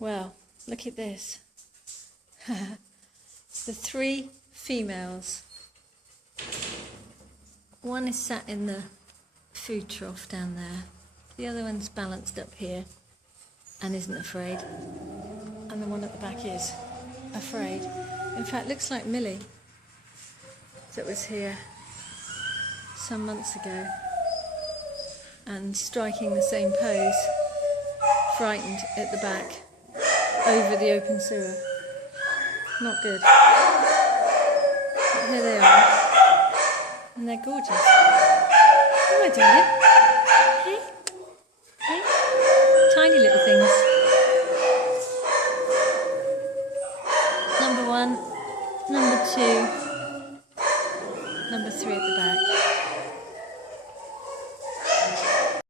Well, look at this. The 3 females. One is sat in the food trough down there. The other one's balanced up here and isn't afraid. And the one at the back is afraid. In fact, looks like Millie that was here some months ago and striking the same pose, frightened at the back over the open sewer. Not good. But here they are, and they're gorgeous. Oh, my darling. Hey.